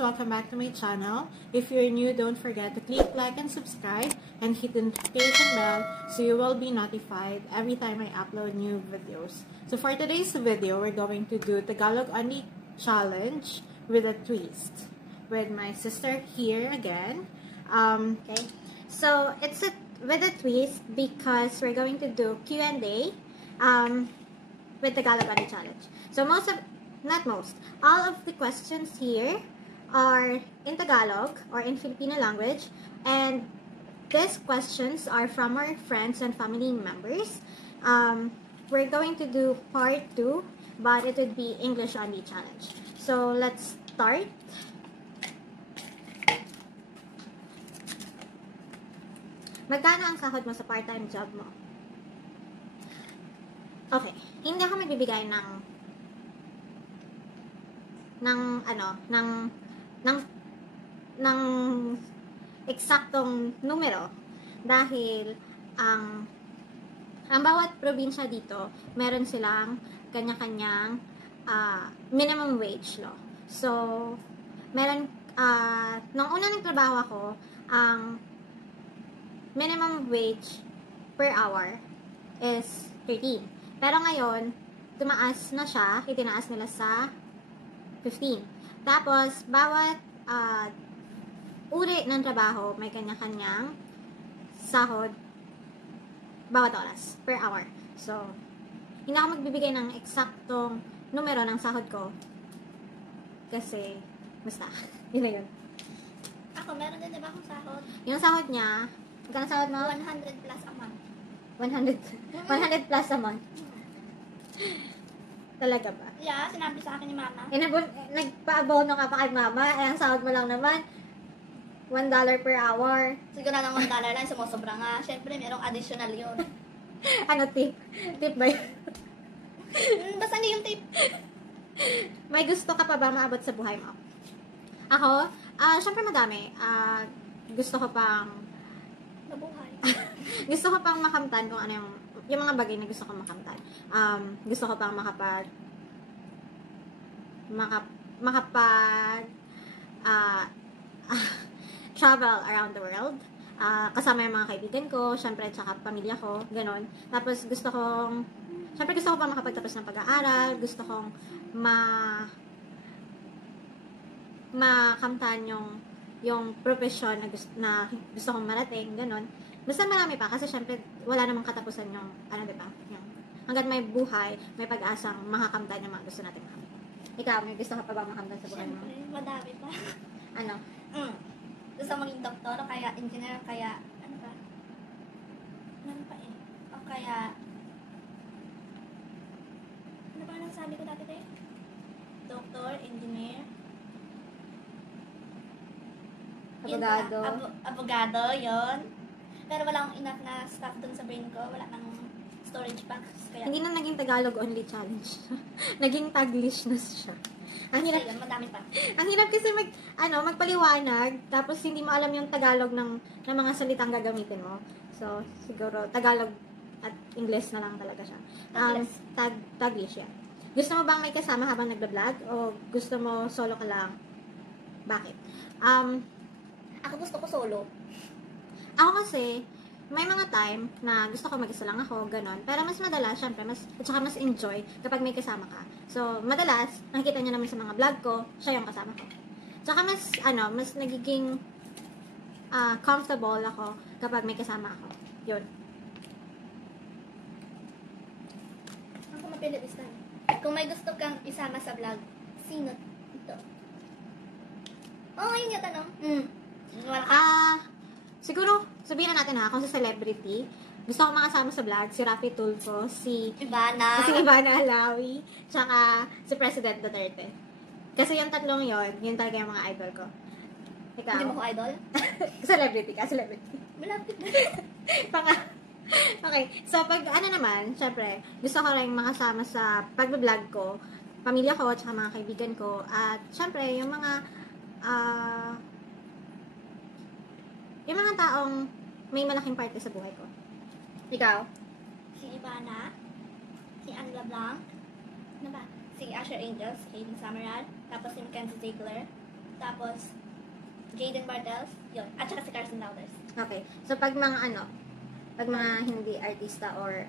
welcome back to my channel. If you're new, don't forget to click like and subscribe and hit the notification bell so you will be notified every time I upload new videos. So for today's video, we're going to do Tagalog Only Challenge with a twist with my sister here again. Okay, so it's with a twist because we're going to do Q&A with Tagalog Only Challenge. So all of the questions here are in Tagalog or in Filipino language, and these questions are from our friends and family members. We're going to do part 2, but it would be English only challenge. So let's start. Magkano ang sahod mo sa part-time job mo? Okay, hindi ako magbibigay ng eksaktong numero dahil ang bawat probinsya dito meron silang kanya-kanyang minimum wage law. So meron nung una nagtrabaho ako, ang minimum wage per hour is 13. Pero ngayon tumaas na siya, itinaas nila sa 15. Tapos, bawat uri ng trabaho may kanya-kanyang sahod bawat oras, per hour. So, hindi ako magbibigay ng eksaktong numero ng sahod ko. Kasi, basta. Yun na yun. Ako, meron din diba akong sahod? Yung sahod niya, magkano sahod mo? 100 plus a month. 100 plus a month. Talaga ba? Yeah, sinabi sa akin ni mama. Nagpa-abono ka pa kay mama, ang sahod mo lang naman, $1 per hour. Siguro ng $1 lang, sumusobra nga. Siyempre, merong additional yun. Ano tip? Tip ba yun? Basta hindi yung tip. May gusto ka pa ba maabot sa buhay mo? Ako? Siyempre madami. Gusto ko pang Mabuhay. gusto ko pang makamtan kung ano yung mga bagay na gusto ko makamtan. Gusto ko pang travel around the world. Kasama yung mga kaibigan ko, syempre, tsaka pamilya ko, ganon. Tapos gusto ko pang makapagtapos ng pag-aaral, gusto kong makamtan yung profession na gusto kong marating, ganon. Basta marami pa, kasi syempre, wala namang katapusan yung, diba? Yung, hanggat may buhay, may pag-asang makakamtan yung mga gusto natin makamtan. Ikaw, may gusto ka pa ba makamtan sa buhay mo? Siyempre, madami pa. Ano? Gusto maging doktor, o kaya engineer, kaya, ano pa? Ano pa eh? O kaya, ano pa nang sabi ko dati tayo? Doktor, engineer, Abogado. Abogado, yon. Pero wala akong enough na stuff dun sa brain ko. Wala nang storage box. Kaya, Hindi na naging Tagalog only challenge. Naging Taglish na siya. Ang hirap, yun, madami pa. ang hirap kasi magpaliwanag, tapos hindi mo alam yung Tagalog ng mga salitang gagamitin mo. So, siguro, Tagalog at English na lang talaga siya. Taglish, yeah. Gusto mo bang may kasama habang nagbablog? O gusto mo solo ka lang? Bakit? Ako gusto ko solo. Ako kasi, may mga time na gusto ko mag-isa lang ako, ganon. Pero mas madalas, syempre, at saka mas enjoy kapag may kasama ka. So, madalas, nakikita nyo naman sa mga vlog ko, siya yung kasama ko. Tsaka mas nagiging comfortable ako kapag may kasama ako. Yun. Ako mapili this time. Kung may gusto kang isama sa vlog, sino ito? Oh, yun yung tanong. Siguro, sabihin na natin kung sa celebrity, gusto ko makasama sa vlog, si Raffy Tulfo, si Ivana Alawi, tsaka si President Duterte. Kasi yung tatlong yun talaga yung mga idol ko. Ikaw? Hindi mo ko idol? Celebrity. Malapit na. Okay, so pag syempre, gusto ko rin makasama sa pag-vlog ko, pamilya ko, tsaka mga kaibigan ko, at syempre, yung mga taong may malaking parte sa buhay ko. Ikaw? Si Ivana, si Angela Blanc, ano ba? Si Asher Angels, Hayden Samaral, tapos si Mackenzie Ziegler, Tapos, Jaden Bartels. Yun. At saka si Carson Lauders. Okay. So, pag mga pag mga hindi artista or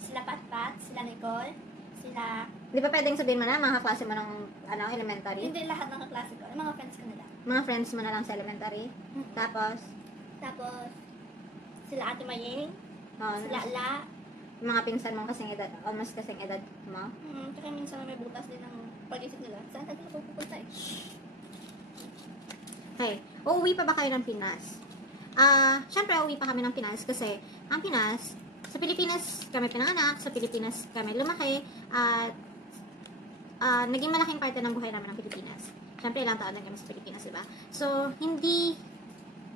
Sila Pat, sila Nicole, sila... di ba pwedeng sabihin mo na, mga klase mo ng, elementary? Hindi lahat ng kaklase ko. Yung mga friends ko nila. Mga friends mo na lang sa elementary? Tapos, Sila Ate Maying, sila La. mga pinsan mo kasing edad, almost kasing edad mo? Tsaka minsan may butas din ng pag-isip nila. Saan tayo pupunta eh? Okay. Uuwi pa ba kayo ng Pinas? Syempre, uuwi pa kami ng Pinas kasi ang Pinas, sa Pilipinas kami pinanganak, sa Pilipinas kami lumaki, at naging malaking parte ng buhay namin ng Pilipinas. Syempre, ilang taon lang kami sa Pilipinas, diba? So,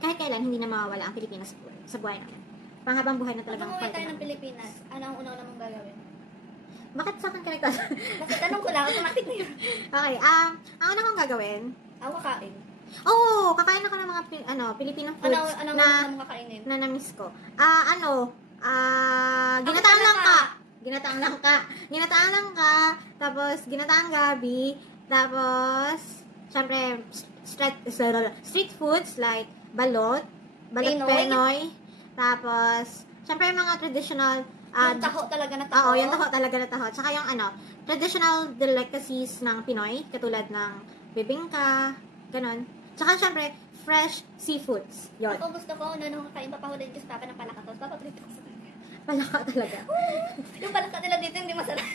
kahit kailan, hindi na mawawala ang Pilipinas sa buhay namin. Panghabang buhay na Pag talagang umuwi parte tayo ng namin. Pilipinas, ano ang una mong gagawin? Bakit sa akin ka nagtatanong? Kasi tanong ko lang, automatic na yun. Okay, ang una kong gagawin, Ako kakain. kakain ako ng mga Filipino foods Ano mong kakainin? na na-miss ko. Ginataang langka. Ginataang langka, tapos ginataang gabi, tapos, syempre, street foods like balot Penoy, tapos, syempre, yung mga traditional, Yung taho talaga na taho? Oo, yung taho talaga na taho. Tsaka yung traditional delicacies ng Pinoy, katulad ng bibingka, ganun. Tsaka, syempre, fresh seafoods. Yun. Ako gusto ko, nung kakain papahulin ko sa papa ng palaka. Tapos papaprito ko sa kanya. Palaka talaga. Yung palaka nila dito, hindi masarap.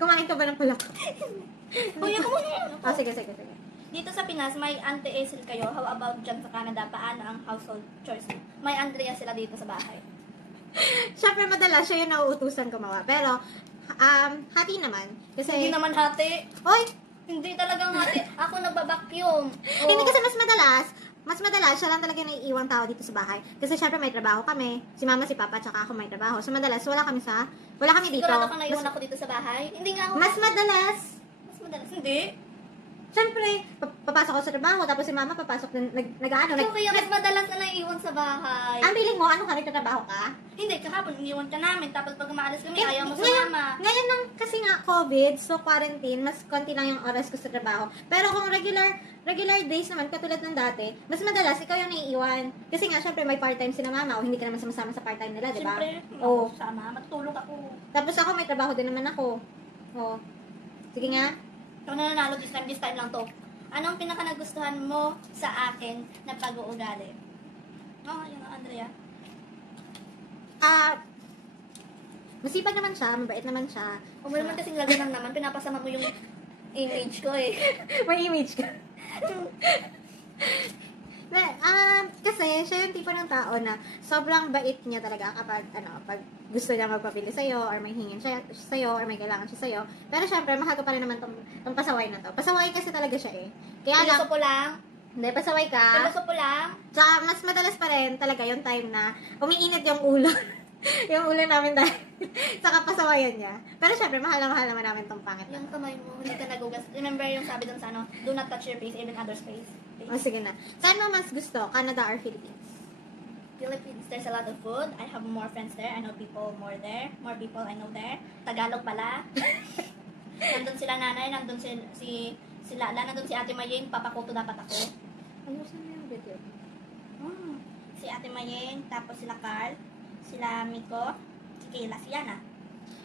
Kumain ka ba ng palaka? Kuya, kumain. Sige. Dito sa Pinas, may anti-acil kayo. How about dyan sa Canada? Paano ang household chores? May Andrea sila dito sa bahay. Syempre, madalas siya yung nauutusan gumawa. Pero, hati naman. Kasi, Hindi naman hati. Oy! Hindi talagang hati. Ako nagbabacuum. Hindi kasi mas madalas, siya lang talaga yung naiiwang tao dito sa bahay. Kasi syempre may trabaho kami. Si mama, si papa, tsaka ako may trabaho. So, madalas, wala kami dito. Sigurado kang naiwan ako dito sa bahay? Hindi nga ako. Mas madalas, Hindi. syempre, papasok ako sa trabaho, tapos si mama papasok din, nag-ano, Ikaw kaya mas madalas na naiiwan sa bahay. ang feeling mo, ano ka, nagtatrabaho ka? Hindi, kahapon iniwan ka namin. Tapos pag umaalis kami, Eh, ayaw mo sa ngayon- mama. Ngayon lang, kasi nga COVID, so quarantine, mas konti lang yung oras ko sa trabaho. Pero kung regular days naman, katulad ng dati, mas madalas, ikaw yung naiiwan. Kasi nga, syempre, may part-time si na mama, o hindi ka naman sumasama sa part-time nila, di ba? Siyempre, Oo. sama. Matutulog ako. Tapos ako, may trabaho din naman ako. Oo. Sige nga. Ikaw na nanalo this time lang to. Anong pinaka nagustuhan mo sa akin na pag-uugali? Yun ang Andrea. Masipag naman siya, mabait naman siya. Kung mo naman kasing laganang naman, pinapasama mo yung image ko eh. May image ka. Kasi siya yung tipo ng tao na sobrang bait niya talaga kapag pag gusto niya magpapili sa'yo or may hingin siya sa'yo or may kailangan siya sa'yo. Pero syempre, mahal ko pa rin naman tong pasaway na to. Pasaway kasi talaga siya eh. Kaya lang, Piloso po lang. hindi, pasaway ka. Piloso po lang. Tsaka mas madalas pa rin talaga yung time na umiinit yung ulo. yung ulo namin dahil sa kapasawayan niya. Pero syempre, mahal naman namin tong pangit na. Yung kamay mo, hindi ka nagugas. Remember yung sabi dun sa do not touch your face, even other's face. O sige na. Saan mo mas gusto? Canada or Philippines? Philippines, there's a lot of food. I have more friends there. I know people more there. More people I know there. Tagalog pala. Nandun sila nanay, nandun si Lala, nandun si Ate Mayeng, papakuto dapat ako. Ayusin mo yung video. Si Ate Mayeng, tapos sila Carl, sila Miko, si Kayla, si Yana.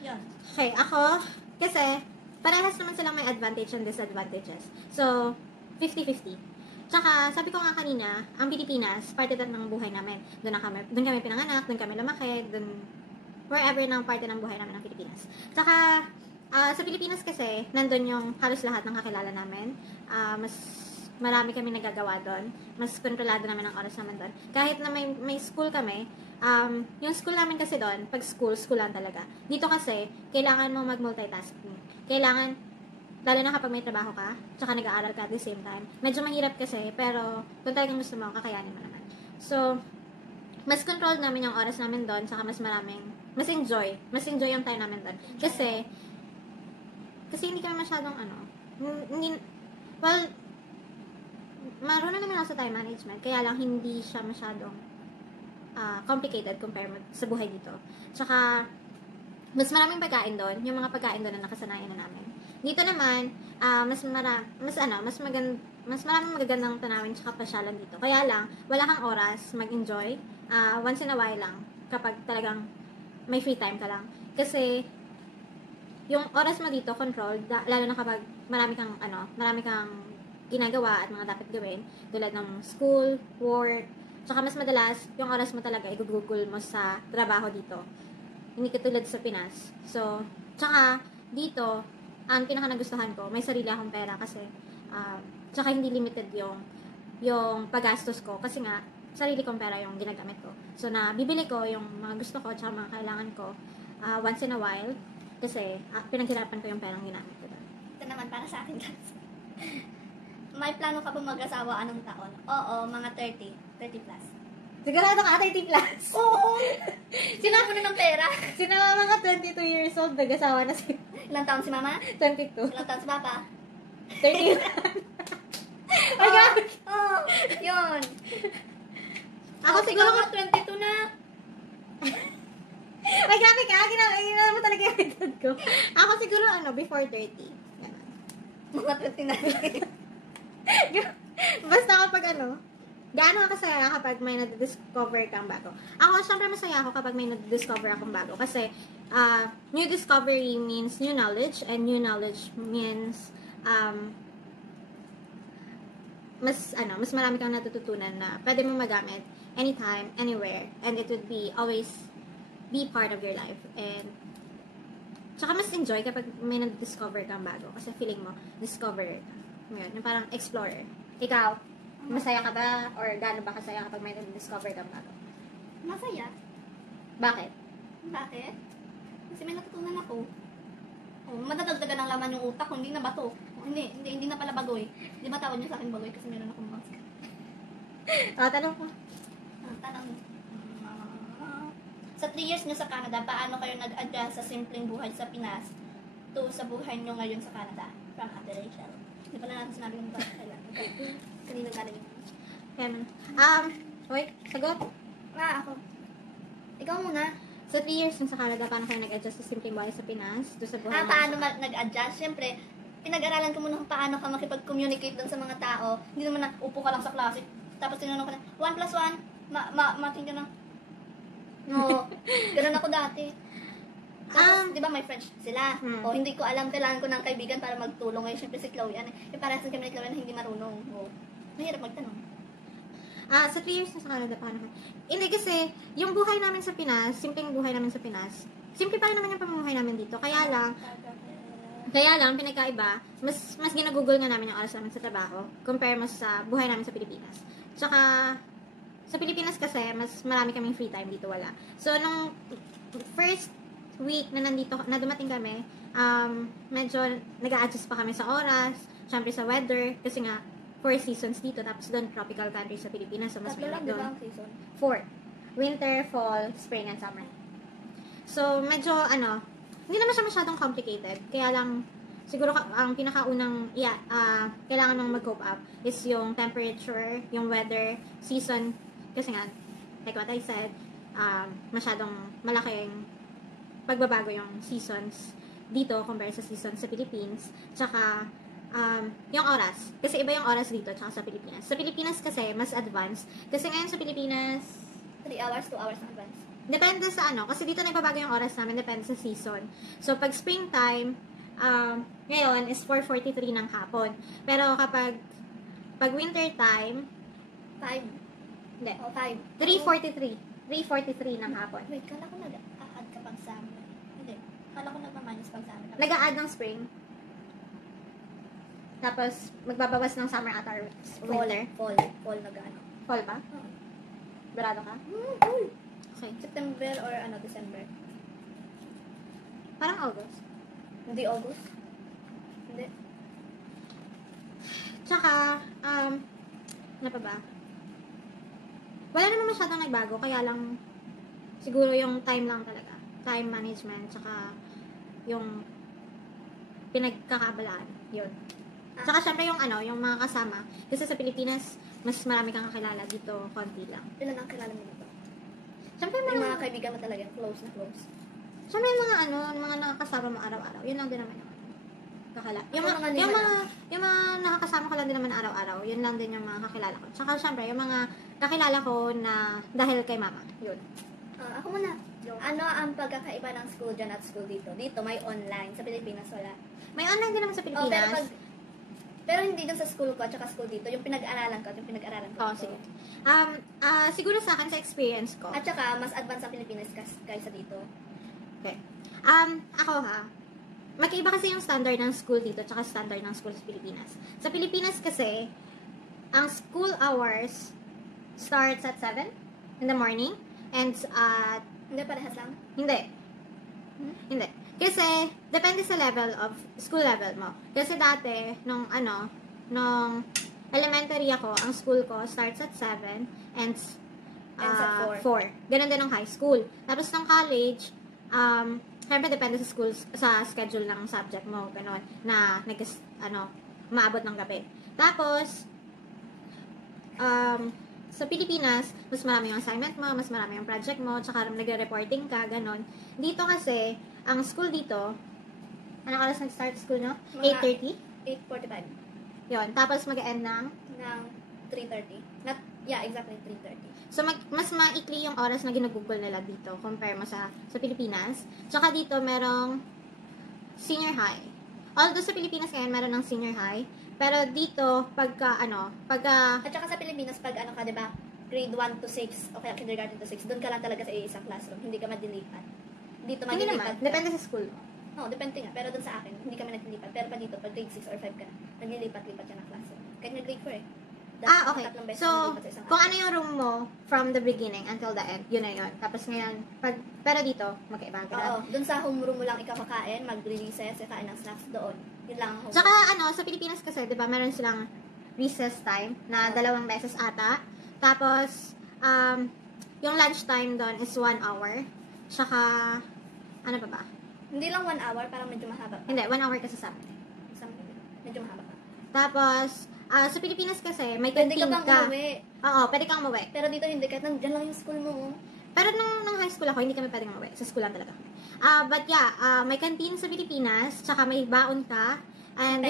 Yun. Okay, ako, kasi parehas naman silang may advantage and disadvantages. So, 50-50. Tsaka, sabi ko nga kanina, ang Pilipinas, parte ng buhay namin. Doon kami pinanganak, doon kami lumaki, wherever ng parte ng buhay namin ng Pilipinas. Tsaka, sa Pilipinas kasi, nandun yung halos lahat ng kakilala namin. Mas marami kami nagagawa doon. Mas kontrolado namin ang oras naman doon. Kahit na may school kami, yung school namin kasi doon, pag school lang talaga. Dito kasi, kailangan mo mag-multitasking. Kailangan, lalo na kapag may trabaho ka, tsaka nag-aaral ka at the same time. Medyo mahirap kasi, pero kung talagang gusto mo, kakayanin mo naman. So, mas controlled namin yung oras namin doon, tsaka mas enjoy yung time namin doon. Kasi hindi kami masyadong marunong naman ako sa time management, kaya lang hindi siya masyadong complicated compare sa buhay dito. Tsaka, mas maraming pagkain doon, yung mga pagkain doon na nakasanayan na namin. Dito naman, mas maraming magagandang tanawin tsaka pasyalan dito. Kaya lang, wala kang oras mag-enjoy. Once in a while lang, kapag talagang may free time ka lang. Kasi, yung oras mo dito, controlled, lalo na kapag marami kang ginagawa at mga dapat gawin, tulad ng school, work, tsaka mas madalas, yung oras mo talaga, igugugol mo sa trabaho dito. Hindi katulad sa Pinas. So, tsaka, dito, ang pinaka nagustuhan ko, may sarili akong pera kasi, tsaka hindi limited yung paggastos ko kasi nga, sarili kong pera yung ginagamit ko. So, bibili ko yung mga gusto ko tsaka mga kailangan ko once in a while kasi pinaghirapan ko yung perang ginamit ko. Ito naman para sa akin, guys. May plano ka ba mag-asawa anong taon? Oo, mga 30 plus. Sigurado ka, 30 plus. Oo! Sinapo na ng pera. Sino mga 22 years old, nag-asawa na si Ilang taon si mama? 22. Ilang taon si papa? 30. Ay, grabe. Oo, yun. Ako siguro mga 22 na. Ay, grabe ka. Ginala mo talaga yung edad ko. Ako siguro, before 30. Ganun. Mga 20 na. Basta kapag gaano ka kasaya kapag may na-discover kang bago. Ako, syempre masaya ako kapag may na-discover akong bago. Kasi, new discovery means new knowledge, and new knowledge means, mas marami kang natututunan na pwede mo magamit anytime, anywhere, and it would always be part of your life. And, tsaka mas enjoy kapag may na-discover kang bago. Kasi feeling mo, discoverer ka. Ngayon, yung parang explorer. Ikaw, masaya ka ba? Or gaano ba kasaya kapag may na-discover kang bago? Masaya. Bakit? Bakit? Kasi may natutunan ako. Madadagdagan ng laman yung utak ko, hindi na bato. Hindi na pala bagoy. Di ba tawag niyo sa akin bagoy kasi meron akong mask? Tanong ko. Tanong. Sa 3 years niyo sa Canada, paano kayo nag-adjust sa simpleng buhay sa Pinas to sa buhay niyo ngayon sa Canada? From Ate Rachel. Hindi pala natin sinabi yung ba? Kanino galing yun? Wait, sagot? Ako. Ikaw muna. Sa 3 years sa Canada, paano kayo nag-adjust sa simpleng buhay sa Pinas to sa buhay Paano nag-adjust? Siyempre, pinag-aralan ko muna kung paano ka makipag-communicate dun sa mga tao. Hindi naman na upo ka lang sa klase. Tapos tinanong ko na, 1 plus 1? Mating ka na. No, ganun ako dati. Tapos, di ba may French sila? O, hindi ko alam, kailangan ko ng kaibigan para magtulong. Ngayon, syempre si Chloe, parang sa kami ni Chloe na hindi marunong. O, mahirap magtanong. Sa 3 years sa Canada, paano kayo? Hindi kasi, yung buhay namin sa Pinas, simpleng buhay namin sa Pinas, simple pa rin naman yung pamumuhay namin dito. Kaya lang, pinagkaiba, mas ginagugol nga namin yung oras namin sa trabaho, compare mas sa buhay namin sa Pilipinas. Tsaka, sa Pilipinas kasi, mas marami kaming free time, dito wala. So, nung first week na dumating kami, medyo nag-a-adjust pa kami sa oras, syempre sa weather, kasi nga, 4 seasons dito, tapos doon, tropical country sa Pilipinas, so mas Tatlo lang, mainit di ba doon. ang season? 4. Winter, fall, spring, and summer. So, medyo, hindi naman siya masyadong complicated. Kaya lang, siguro ang pinakaunang, kailangan mong mag-cope up is yung temperature, yung weather, season. Kasi nga, like what I said, masyadong malaking pagbabago yung seasons dito compare sa seasons sa Philippines. Tsaka, yung oras. Kasi iba yung oras dito tsaka sa Pilipinas. Sa Pilipinas kasi, mas advanced. Kasi ngayon sa Pilipinas, 3 hours, 2 hours na advance. depende sa kasi dito nagbabago yung oras namin, depende sa season. So, pag springtime, ngayon is 4:43 ng hapon. Pero kapag winter time, 5. hindi, O, 5. 3:43. 3:43 ng hapon. Wait, kala ko nag-a-add ka pag summer. Hindi. Kala ko nagmamanage pag summer. Nag-a-add ng spring. Tapos, magbabawas ng summer at our winter. Fall nag-ano. Fall ba? Oo. Barado ka? Okay. September or December. Parang August. Hindi August. Hindi. Tsaka, ano pa ba? Wala naman masyadong nagbago, kaya lang, siguro yung time lang talaga. Time management, tsaka yung pinagkakabalaan. Yun. Tsaka syempre yung yung mga kasama. Kasi sa Pilipinas, mas marami kang kakilala dito, konti lang. Ilan ang kilala mo dito? Syempre Yung mga, mga kaibigan mo talaga, close na close. syempre yung mga mga nakakasama mo araw-araw. Yun lang din naman yung Yung mga nakakasama ko lang din naman araw-araw, yun lang din yung mga kakilala ko. Tsaka syempre, yung mga kakilala ko na dahil kay mama, yun. Ako muna. Ano ang pagkakaiba ng school dyan at school dito? Dito may online. Sa Pilipinas wala. May online din naman sa Oh, Pilipinas. pero hindi dun sa school ko at saka school dito. Yung pinag-aralan ko. Oh, sige. Siguro sa akin, sa experience ko. At saka, mas advanced sa Pilipinas kaysa dito. Okay. Ako magkaiba kasi yung standard ng school dito tsaka standard ng school sa Pilipinas. Sa Pilipinas kasi, ang school hours starts at 7 in the morning and at... Hindi, parehas lang? Hindi. Hindi. Kasi, depende sa level of, school level mo. Kasi dati, nung elementary ako, ang school ko starts at 7 and Ends at 4. Ganun din ng high school. Tapos ng college, syempre depende sa school, sa schedule ng subject mo, ganun, na maabot ng gabi. Tapos, sa Pilipinas, mas marami yung assignment mo, mas marami yung project mo, tsaka nagre-reporting ka, ganun. Dito kasi, ang school dito, anong oras nag-start school, no? 8:30? 8:45. Yun. Tapos mag-end ng? Ng 3:30. Yeah, exactly 3:30. So, mas maikli yung oras na ginagugol nila dito compare mo sa Pilipinas. Tsaka dito, merong senior high. Although sa Pilipinas ngayon, meron ng senior high. Pero dito, pagka... At saka sa Pilipinas, pag ka, di ba, grade 1 to 6, o kaya kindergarten to 6, doon ka lang talaga sa isang classroom. Hindi ka madilipat. Dito Hindi madilipat naman. Depende sa school. Oo, depende nga. Pero doon sa akin, hindi kami naglilipat. Pero pa dito, pag grade 6 or 5 ka, naglilipat-lipat siya ng classroom. Kanya grade 4 eh. Okay. So, kung ano yung room mo from the beginning until the end, yun na yun. Tapos ngayon, pero dito, magkaiba. Oo, doon sa homeroom mo lang ikaw kakain, mag-recess, kakain ng snacks doon. Yun lang ang homeroom. Tsaka sa Pilipinas kasi, di ba, meron silang recess time na 2 beses ata. Tapos, yung lunch time doon is 1 hour. Tsaka, ano pa ba? Hindi lang 1 hour, parang medyo mahaba pa. Hindi, 1 hour kasi something. Medyo mahaba pa. Tapos, sa Pilipinas kasi, may Pwede canteen ka pang umuwi. Oo, pwede kang umuwi. Pero dito hindi, kahit nandiyan lang yung school mo. Pero nung high school ako, hindi kami pwedeng umuwi. Sa school lang talaga. But yeah, may canteen sa Pilipinas, tsaka may baon ka. And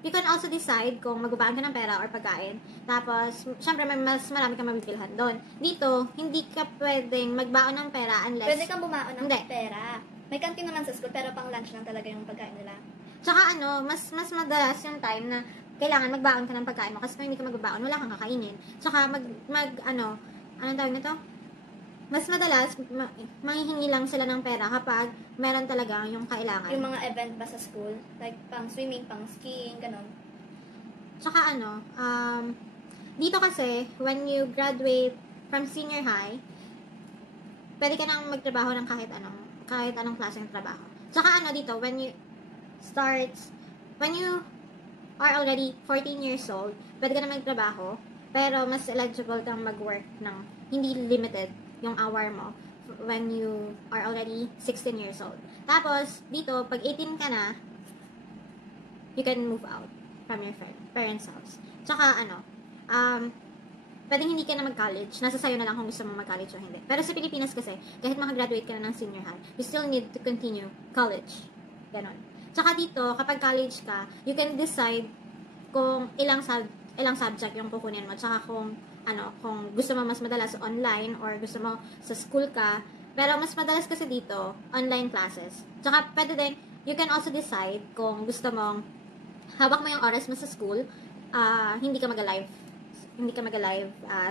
you can also decide kung magbabaon ka ng pera or pagkain. Tapos, syempre, mas marami kang mabibilhan doon. Dito, hindi ka pwedeng magbaon ng pera unless... Pwede kang bumaon ng pera. May canteen naman sa school, pero pang lunch lang talaga yung pagkain nila. Tsaka mas madalas yung time na kailangan magbaon ka ng pagkain mo kasi kung hindi ka magbaon, wala kang kakainin. Tsaka anong tawag nito? Mas madalas, manghihingi lang sila ng pera kapag meron talaga yung kailangan. Yung mga event ba sa school? Like, pang swimming, pang skiing, ganun. Tsaka dito kasi, when you graduate from senior high, pwede ka nang magtrabaho ng kahit anong klaseng trabaho. Tsaka dito, when you are already 14 years old, pwede ka na magtrabaho, pero mas eligible kang mag-work ng hindi limited yung hour mo when you are already 16 years old. Tapos, dito, pag 18 ka na, you can move out from your parents' house. Tsaka, pwedeng hindi ka na mag-college. Nasa sayo na lang kung gusto mo mag-college o hindi. Pero sa Pilipinas kasi, kahit makagraduate ka na ng senior high, you still need to continue college. Ganon. Tsaka dito, kapag college ka, you can decide kung ilang subject yung kukunin mo. Tsaka kung gusto mo mas madalas online or gusto mo sa school ka. Pero mas madalas kasi dito, online classes. Tsaka pwede din, you can also decide kung gusto mong hawak mo yung oras mo sa school, hindi ka mag-live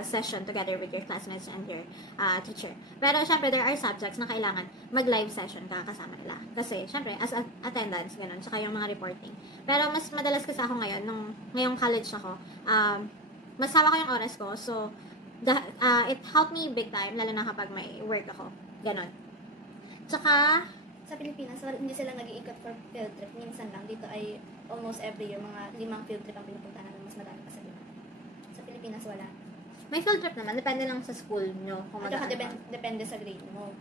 session together with your classmates and your teacher. Pero syempre, there are subjects na kailangan mag-live session ka kasama nila. Kasi syempre, as attendance, ganun, tsaka yung mga reporting. Pero mas madalas kasi ako ngayon, ngayong college ako, mas hawak ko yung oras ko. So, it helped me big time, lalo na kapag may work ako. Ganun. Tsaka, sa Pilipinas, hindi sila nag-iikot for field trip. Minsan lang. Dito ay almost every year, mga 5 field trip ang pinupunta namin. Mas madami pa sa Pilipinas. Sa Pilipinas, wala. may field trip naman. Depende lang sa school nyo. Kung At saka depende sa grade mo.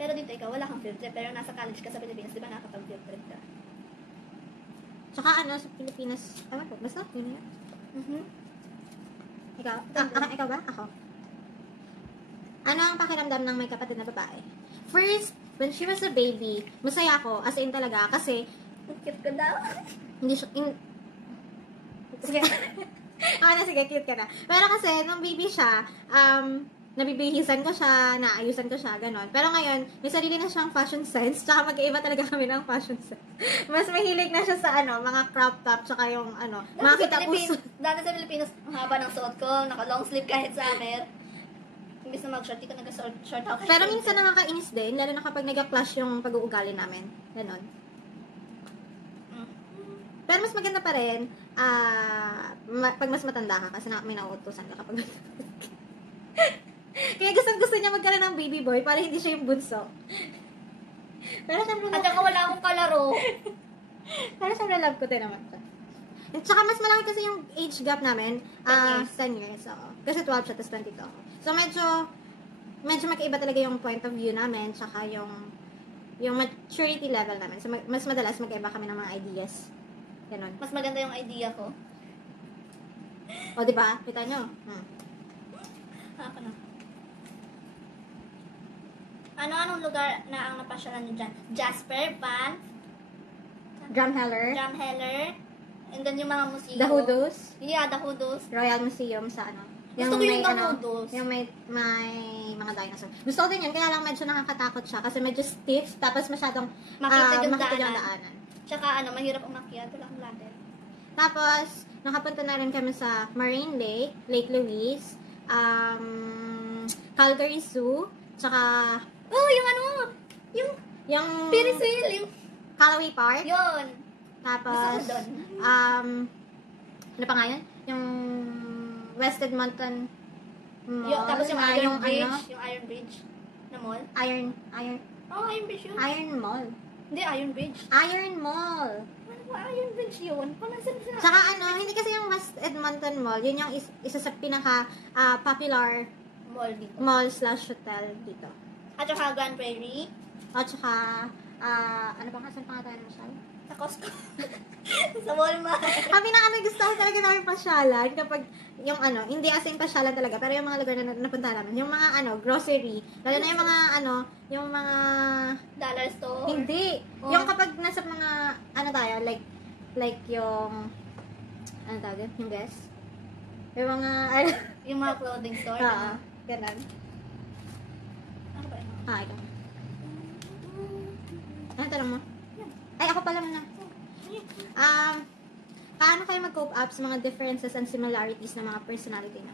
Pero dito ikaw, wala kang field trip. Pero nasa college ka sa Pilipinas, di ba nakakapag-field trip ka? Tsaka sa Pilipinas, basta, yun yan. Ikaw? Ikaw ba? Ako. Ano ang pakiramdam ng may kapatid na babae? First, when she was a baby, masaya ako, as in talaga, kasi Cute ko daw. Hindi siya, sige. Sige, cute ka na. Pero kasi, nung baby siya, nabibihisan ko siya, naayusan ko siya, ganon. Pero ngayon, may sarili na siyang fashion sense, tsaka mag-iiba talaga kami ng fashion sense. Mas mahilig na siya sa, mga crop top, tsaka yung, mga kita-puso. Dati sa Pilipinas, ang haba ng suot ko, naka-long sleeve kahit summer. Imbis na mag-short, di ko nag-short ako. Pero minsan nakakainis din, lalo na kapag nag-clash yung pag-uugali namin. Ganon. Pero mas maganda pa rin, pag mas matanda ka, kasi may nauutusan ka kapag kaya gusto niya magkaroon ng baby boy para hindi siya yung bunso. Pero syempre, at saka wala akong kalaro. pero syempre love ko din naman siya. At saka mas malaki kasi yung age gap namin. 10 years. Oo. Kasi 12 siya, tapos 22 ako. So medyo magkaiba talaga yung point of view namin, tsaka yung maturity level namin. So mas madalas magkaiba kami ng mga ideas. Ganon. Mas maganda yung idea ko. O, diba? Kita nyo? Ako na. Ano-anong lugar na ang napasyalan niyo dyan? Jasper, Banff, Drumheller. and then yung mga museo. The Hoodos. Yeah, the Hoodos. Royal Museum sa Gusto ko yung The Hoodos. Yung may mga dinosaur. Gusto ko din yun, kaya lang medyo nakakatakot siya kasi medyo stiff, tapos masyadong Makita yung makita daanan. Tsaka mahirap umakyat, wala akong ladder. Tapos, nakapunta na rin kami sa Marine Lake, Lake Louise, Calgary Zoo, tsaka yung Ferris wheel, yung Callaway Park. yun. Tapos, Gusto ko doon. ano pa nga yun? Yung West Edmonton Mall. Tapos yung Iron Bridge. Ano? Yung Iron Bridge na mall. Iron Iron Bridge yun. Mall. Hindi, Iron Bridge. Iron Mall. Ano ba Iron Bridge yun? Tsaka hindi kasi yung West Edmonton Mall, yun yung isa sa pinaka popular Mall dito. mall/hotel dito. At saka Grand Prairie. At saka, ano bang kasan pangalan mo siya? Sa Costco. Sa Walmart. Ang pinaka-nagustuhan talaga namin pasyalan kapag yung hindi as in pasyalan talaga, pero yung mga lugar na napunta namin, yung mga grocery, lalo na yung mga yung mga Dollar store. hindi. Oh. Yung kapag nasa mga tayo, like yung tawag yun? Yung guess? Yung mga Yung mga clothing store. ganun. Ano ba yun? Ikaw. Ano tanong mo? Ay, ako pala muna. Paano kayo mag-cope up sa mga differences and similarities ng mga personality na?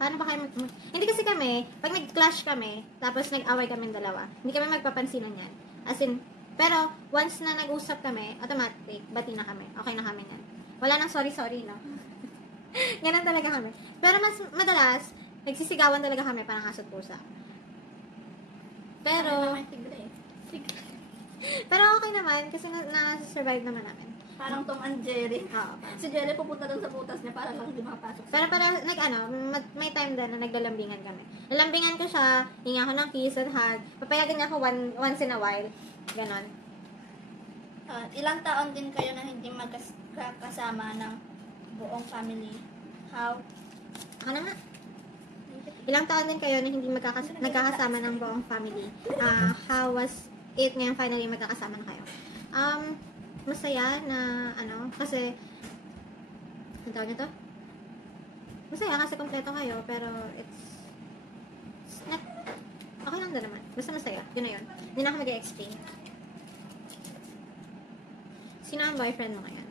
Paano ba kayo hindi kasi kami, pag nag-clash kami, tapos nag-away kami dalawa, hindi kami magpapansinan yan. As in, pero once na nag-usap kami, automatic, bati na kami. Okay na kami yan. Wala nang sorry, no? Ganun talaga kami. Pero mas madalas, nagsisigawan talaga kami parang aso't pusa. Pero okay naman kasi na-survive naman namin. Parang Tom and Jerry. Oo. Si Jerry pupunta doon sa butas niya para lang hindi makapasok. Pero may time din na naglalambingan kami. Nalambingan ko siya, hinga ko ng kiss and hug. Papayagan niya ako once in a while. Ganon. Ilang taon din kayo na hindi magkasama ng buong family? How? Ako na nga. Ilang taon din kayo na hindi nagkakasama ng buong family? How was it ngayon finally magkakasama na kayo? Masaya na, kasi, ang tawag nito? Masaya kasi kompleto kayo, pero it's not, okay lang din naman. Basta masaya. Yun na yun. Hindi na ako mag-explain. Sino ang boyfriend mo ngayon?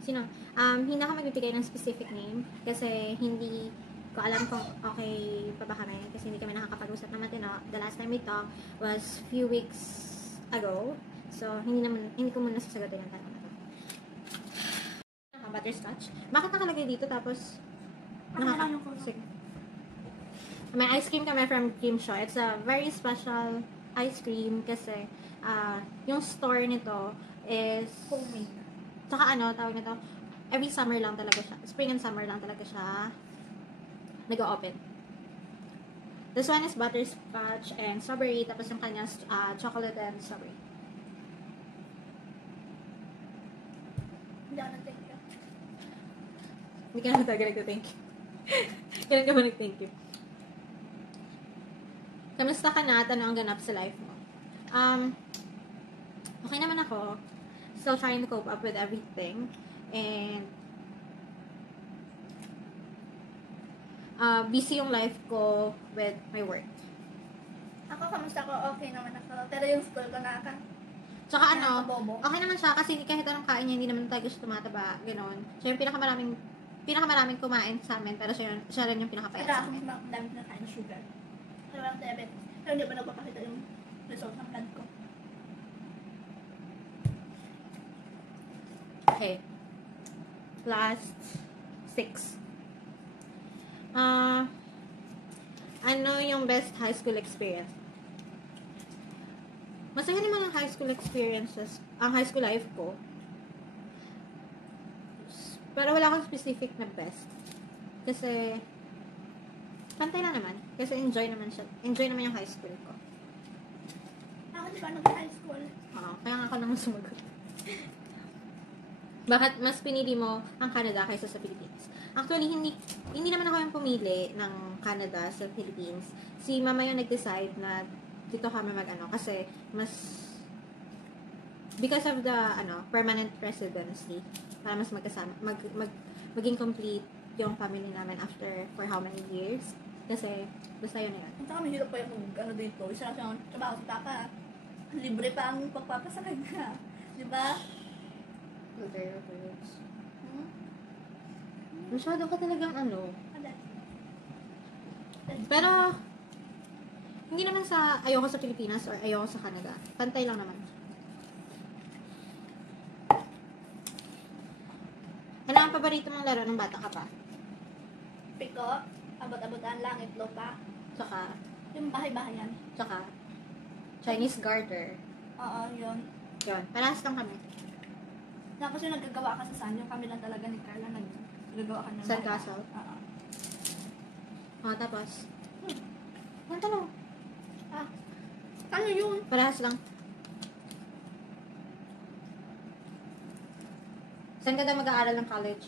Sino? Hindi ako magbibigay ng specific name kasi hindi ko alam kung okay pa ba kami kasi hindi kami nakakapag-usap naman din. The last time we talked was few weeks ago. So, hindi ko muna sasagutin ang tanong na to. Butterscotch. Bakit nakalagay dito tapos Sige. May ice cream kami from Cream Shaw. It's a very special ice cream kasi yung store nito is Homemade. tsaka tawag nito, every summer lang talaga siya. Spring and summer lang talaga siya nag-o-open. This one is butterscotch and strawberry, tapos yung kanyang chocolate and strawberry. Hindi ako nag-thank you. Hindi ka naman talaga nag-thank you. Kailan ka ba nag-thank you? Kamusta ka na at ano ang ganap sa life mo? Okay naman ako. Still trying to cope up with everything. And busy yung life ko with my work. Ako, kamusta ko? Okay naman ako. Pero yung school ko Tsaka ano, bobo. okay naman siya kasi kahit anong kain niya, hindi naman tayo gusto tumataba. Ganon. Siya yung pinakamaraming kumain sa amin, pero siya rin yung pinakapayat Pero sa ako, amin. dami na kain ng sugar. Pero walang diabetes. Pero hindi pa nagpapakita yung result ng blood ko. Okay. Last 6. Ano yung best high school experience? Masaya naman ang high school experiences, ang high school life ko. Pero wala akong specific na best. Kasi, pantay lang naman. Kasi enjoy naman siya. Enjoy naman yung high school ko. Ako, di ba nag-high school? Kaya nga ako naman sumagot. Bakit mas pinili mo ang Canada kaysa sa Philippines? Actually, hindi naman ako yung pumili ng Canada sa Philippines. Si mama yung nag-decide na dito kami kasi because of the permanent residency, para mas magkasama, maging complete yung family namin after for how many years. Kasi, basta yun na yun. Ang kami hirap pa yung dito. Isa lang siyang trabaho sa taka. Libre pa ang pagpapasakay ka. Di ba? Masyado ka talagang Ano? Pero, hindi naman sa ayoko sa Pilipinas or ayoko sa Canada. Pantay lang naman. Ano ang paborito mong laro ng bata ka pa? Piko, abot-abotan, langit, lupa. Tsaka, Yung bahay-bahayan. tsaka, Chinese garter. Oo, yun. Yun, parehas lang kami. Tapos yung naggagawa ka sa Sanyo, kami lang talaga ni Carla naggagawa ka ng Sandcastle? Oo. Tapos, ang tanong, Ano yun? parehas lang. Saan ka daw mag-aaral ng college?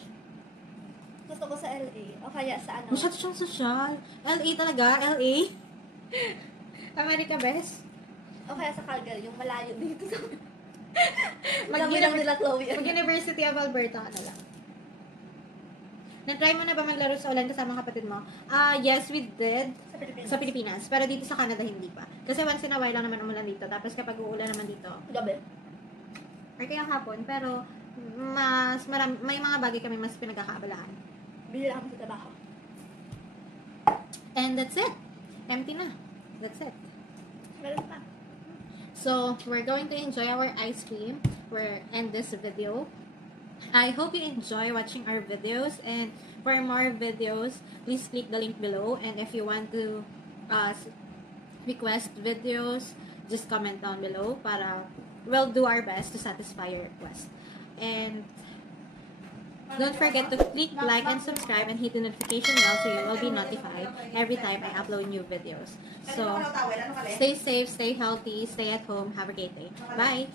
Gusto ko sa LA. O kaya sa ano? Masyado siyang social. LA talaga? LA? America best? O kaya sa Calgary, yung malayo dito sa... Mag-university nila Chloe. Mag-University of Alberta ka na lang. Na-try mo na ba maglaro sa ulan kasama ang kapatid mo? Yes, we did. Sa Pilipinas. Sa Pilipinas. Pero dito sa Canada, hindi pa. Kasi once in a while lang naman umulan dito. Tapos kapag uulan naman dito, Gabi. or kaya hapon. Pero, may mga bagay kami mas pinagkakaabalahan. Bihira ako sa trabaho. And that's it. Empty na. That's it. Meron pa. So, we're going to enjoy our ice cream. We're end this video. I hope you enjoy watching our videos, and for more videos, please click the link below. And if you want to request videos, just comment down below para we'll do our best to satisfy your request. And don't forget to click like and subscribe and hit the notification bell so you will be notified every time I upload new videos. So, stay safe, stay healthy, stay at home. Have a great day. Bye!